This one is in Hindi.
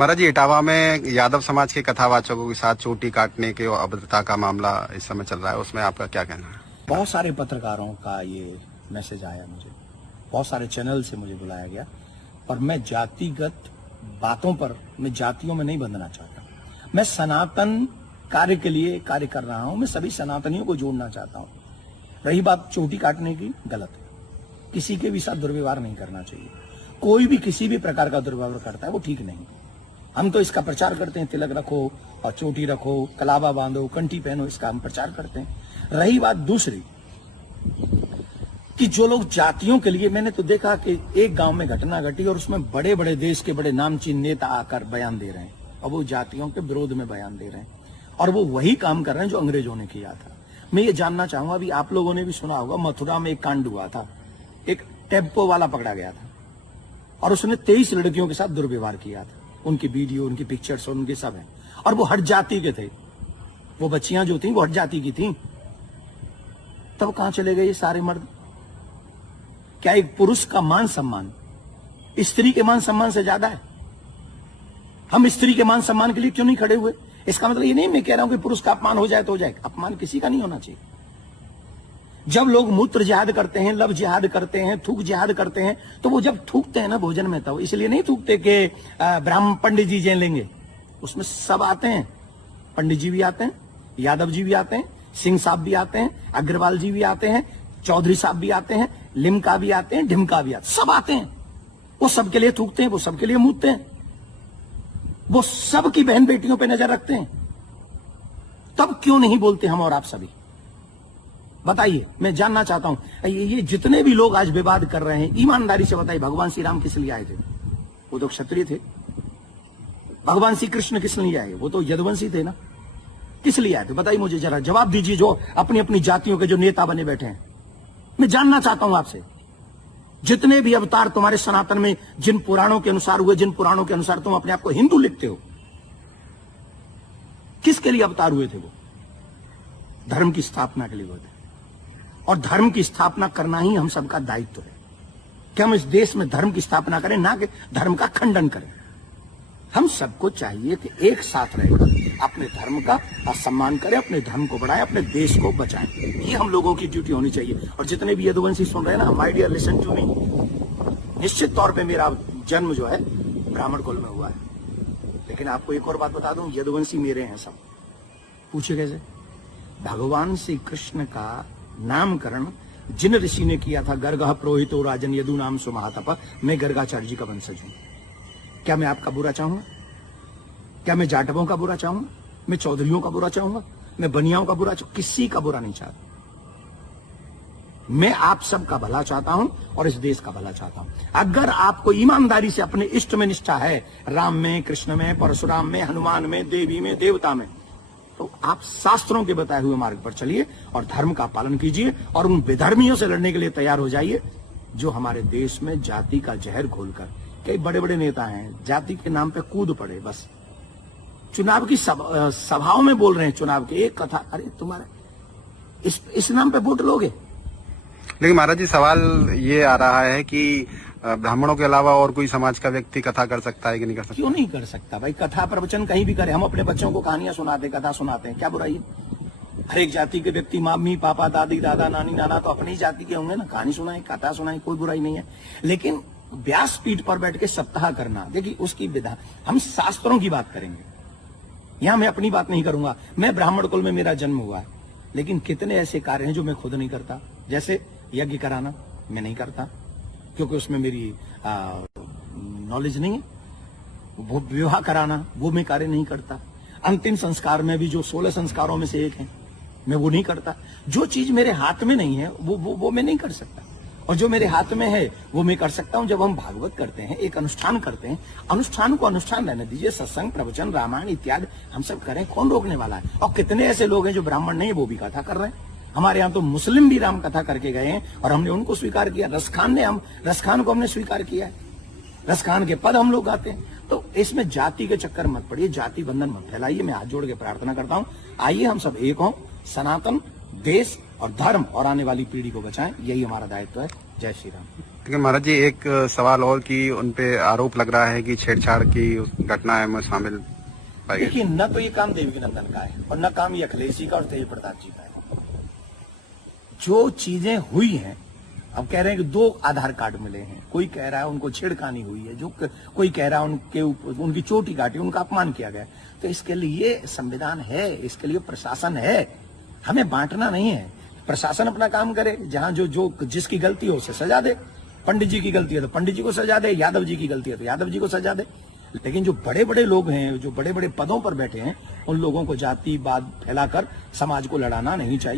महाराज जी, इटावा में यादव समाज के कथावाचकों के साथ चोटी काटने के और अभद्रता का मामला इस समय चल रहा है, उसमें आपका क्या कहना है? बहुत सारे पत्रकारों का ये मैसेज आया मुझे, बहुत सारे चैनल से मुझे बुलाया गया, और मैं जातिगत बातों पर, मैं जातियों में नहीं बंधना चाहता। मैं सनातन कार्य के लिए कार्य कर रहा हूं, मैं सभी सनातनियों को जोड़ना चाहता हूं। रही बात चोटी काटने की, गलत है। किसी के भी साथ दुर्व्यवहार नहीं करना चाहिए। कोई भी किसी भी प्रकार का दुर्व्यवहार करता है वो ठीक नहीं। हम तो इसका प्रचार करते हैं, तिलक रखो और चोटी रखो, कलावा बांधो, कंठी पहनो, इसका हम प्रचार करते हैं। रही बात दूसरी कि जो लोग जातियों के लिए, मैंने तो देखा कि एक गांव में घटना घटी और उसमें बड़े बड़े देश के बड़े नामचीन नेता आकर बयान दे रहे हैं और वो जातियों के विरोध में बयान दे रहे हैं, और वो वही काम कर रहे हैं जो अंग्रेजों ने किया था। मैं ये जानना चाहूंगा, अभी आप लोगों ने भी सुना होगा, मथुरा में एक कांड हुआ था। एक टेम्पो वाला पकड़ा गया था और उसने 23 लड़कियों के साथ दुर्व्यवहार किया था। उनकी वीडियो, उनकी पिक्चर्स और उनके सब है, और वो हट जाति के थे। वो बच्चियां जो थी वो हट जाति की थी। तब कहां चले गए ये सारे मर्द? क्या एक पुरुष का मान सम्मान स्त्री के मान सम्मान से ज्यादा है? हम स्त्री के मान सम्मान के लिए क्यों नहीं खड़े हुए? इसका मतलब ये नहीं मैं कह रहा हूं कि पुरुष का अपमान हो जाए तो हो जाए, अपमान किसी का नहीं होना चाहिए। जब लोग मूत्र जिहाद करते हैं, लव जिहाद करते हैं, थूक जिहाद करते हैं, तो वो जब थूकते हैं ना भोजन में, तो इसलिए नहीं थूकते कि ब्राह्मण पंडित जी जेल लेंगे। उसमें सब आते हैं, पंडित जी भी आते हैं, यादव जी भी आते हैं, सिंह साहब भी आते हैं, अग्रवाल जी भी आते हैं, चौधरी साहब भी आते हैं, लिमका भी आते हैं, ढिमका भी आते हैं, सब आते हैं। वो सबके लिए थूकते हैं, वो सबके लिए मूतते हैं, वो सबकी बहन बेटियों पे नजर रखते हैं। तब क्यों नहीं बोलते हम और आप सभी? बताइए, मैं जानना चाहता हूं। ये जितने भी लोग आज विवाद कर रहे हैं, ईमानदारी से बताइए, भगवान श्री राम किस लिए आए थे? वो तो क्षत्रिय थे। भगवान श्री कृष्ण किस लिए आए? वो तो यदुवंशी थे ना। किस लिए आए थे? बताइए मुझे, जरा जवाब दीजिए, जो अपनी अपनी जातियों के जो नेता बने बैठे हैं। मैं जानना चाहता हूं आपसे, जितने भी अवतार तुम्हारे सनातन में जिन पुराणों के अनुसार हुए, जिन पुराणों के अनुसार तुम अपने आप को हिंदू लिखते हो, किसके लिए अवतार हुए थे? वो धर्म की स्थापना के लिए हुए थे, और धर्म की स्थापना करना ही हम सबका दायित्व है कि हम इस देश में धर्म की स्थापना करें, ना कि धर्म का खंडन करें। हम सबको चाहिए कि एक साथ रहकर अपने धर्म का सम्मान करें, अपने धर्म को बढ़ाएं, अपने देश को बचाएं। ये हम लोगों की ड्यूटी होनी चाहिए। और जितने भी यदुवंशी सुन रहे हैं ना, my dear listen to me, निश्चित तौर पे मेरा जन्म जो है ब्राह्मण कुल में हुआ है, लेकिन आपको एक और बात बता दूं, यदुवंशी मेरे हैं सब। पूछे कैसे? भगवान श्री कृष्ण का नामकरण जिन ऋषि ने किया था, गर्गः पुरोहितो राजन यदु नाम सुमहातप, मैं गर्गाचार्य जी का वंशज हूं। क्या मैं आपका बुरा चाहूंगा? क्या मैं जाटवों का बुरा चाहूंगा? मैं चौधरियों का बुरा चाहूंगा? मैं बनियाओं का बुरा चाहूंगा? किसी का बुरा नहीं चाहता। मैं आप सबका भला चाहता हूं और इस देश का भला चाहता हूं। अगर आपको ईमानदारी से अपने इष्ट में निष्ठा है, राम में, कृष्ण में, परशुराम में, हनुमान में, देवी में, देवता में, तो आप शास्त्रों के बताए हुए मार्ग पर चलिए और धर्म का पालन कीजिए, और उन विधर्मियों से लड़ने के लिए तैयार हो जाइए जो हमारे देश में जाति का जहर घोलकर, कई बड़े बड़े नेता हैं, जाति के नाम पे कूद पड़े। बस चुनाव की सभाओं में बोल रहे हैं, चुनाव की एक कथा, अरे तुम्हारे इस नाम पे वोट लोगे? लेकिन महाराज जी, सवाल ये आ रहा है कि ब्राह्मणों के अलावा और कोई समाज का व्यक्ति कथा कर सकता है कि नहीं कर सकता? क्यों नहीं कर सकता भाई? कथा प्रवचन कहीं भी करे। हम अपने बच्चों को कहानियां सुनाते, कथा सुनाते हैं, क्या बुराई है? हर एक जाति के व्यक्ति, मम्मी पापा, दादी दादा, नानी नाना तो अपनी जाति के होंगे ना, कहानी सुनाए, कथा सुनाए, कोई बुराई नहीं है। लेकिन व्यासपीठ पर बैठ के सप्ताह करना, देखिए उसकी विधा, हम शास्त्रों की बात करेंगे। यहां मैं अपनी बात नहीं करूंगा। मैं ब्राह्मण कुल में मेरा जन्म हुआ है, लेकिन कितने ऐसे कार्य हैं जो मैं खुद नहीं करता। जैसे यज्ञ कराना मैं नहीं करता, क्योंकि उसमें मेरी नॉलेज नहीं है। वो विवाह कराना, वो मैं कार्य नहीं करता। अंतिम संस्कार में भी जो 16 संस्कारों में से एक है, मैं वो नहीं करता। जो चीज मेरे हाथ में नहीं है वो मैं नहीं कर सकता, और जो मेरे हाथ में है वो मैं कर सकता हूं। जब हम भागवत करते हैं, एक अनुष्ठान करते हैं, अनुष्ठान को अनुष्ठान रहने दीजिए। सत्संग, प्रवचन, रामायण इत्यादि हम सब करें, कौन रोकने वाला है? और कितने ऐसे लोग हैं जो ब्राह्मण नहीं है, वो भी कथा कर रहे हैं। हमारे यहाँ तो मुस्लिम भी राम कथा करके गए हैं और हमने उनको स्वीकार किया। रसखान को हमने स्वीकार किया है, रसखान के पद हम लोग गाते हैं। तो इसमें जाति के चक्कर मत पड़िए, जाति बंधन मत फैलाइए। मैं हाथ जोड़ के प्रार्थना करता हूं, आइए हम सब एक हों, सनातन देश और धर्म और आने वाली पीढ़ी को बचाएं, यही हमारा दायित्व है। जय श्री राम। लेकिन महाराज जी एक सवाल और कि उनपे आरोप लग रहा है कि छेड़छाड़ की उस घटना में शामिल पाई गई। देखिए, न तो ये काम देवकी नंदन का है और न काम ये अखिलेश जी का और तेज प्रताप जी का है। जो चीजें हुई हैं, अब कह रहे हैं कि 2 आधार कार्ड मिले हैं, कोई कह रहा है उनको छेड़खानी हुई है, जो कोई कह रहा है उनकी चोटी काटी, उनका अपमान किया गया। तो इसके लिए संविधान है, इसके लिए प्रशासन है, हमें बांटना नहीं है। प्रशासन अपना काम करे, जहां जो जिसकी गलती हो उसे सजा दे। पंडित जी की गलती है तो पंडित जी को सजा दे, यादव जी की गलती है तो यादव जी को सजा दे। लेकिन जो बड़े बड़े लोग हैं, जो बड़े बड़े पदों पर बैठे हैं, उन लोगों को जातिवाद फैलाकर समाज को लड़ाना नहीं चाहिए।